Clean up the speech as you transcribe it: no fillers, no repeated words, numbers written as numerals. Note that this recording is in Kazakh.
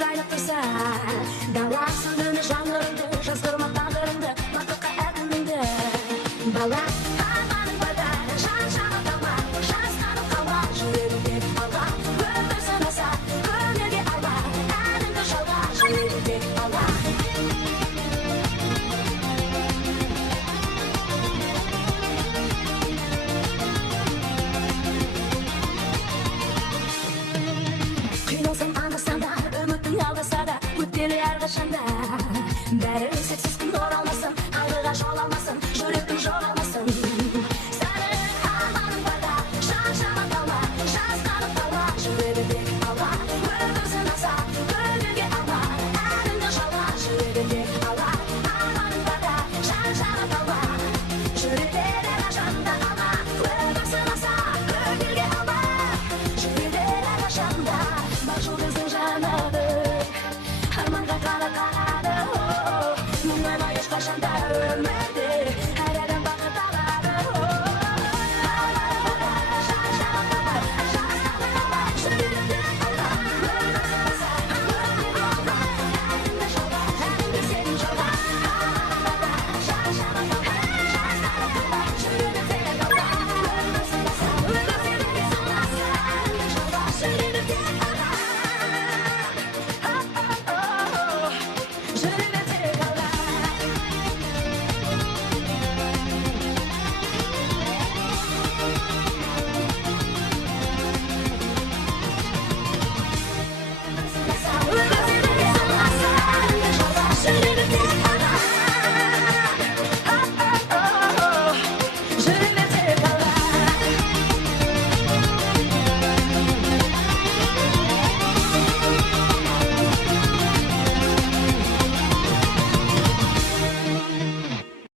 жайнап тұрса дала сүргіні жанрыңды жаздырма тағдырыңды бақытқа әкіміңді бала арманың барда жан жаға талма жасқанып қалма жүрегіңде алға өмір санаса өнерге алға әніңді жалға жүрегіңде алға қиналсам аңдасам да үмітің алдаса да өтпелі әрқашанда бәрі сәтсіз күн оралмасын қайғыға жол алмасын жүректің жоғалмасын сәнің арманың барда жан жаға талма жасқанып қалма жүрегіңде алға өмір сынаса өнерге алға әніңді жалға жүрегіңде алға арманың барда жан жаға талма жүректер әрқашанда алға өмір сынаса өнерге алға жүректер әрқашанда бар жұлдыздың жанады арманға қарады мұңайма ешқашанда өмірде әр адам бақыт алады жан жаға талма жасқанып қалма жүрегіңде алға өмір сынаса өнерге алға әніңді жалға әніңді сен жалға жан жаға талма жасқанып қалма жүрегіңде алға өмір сынаса өнерге алға әніңді жалға жүрегіңде алға жүрегіңде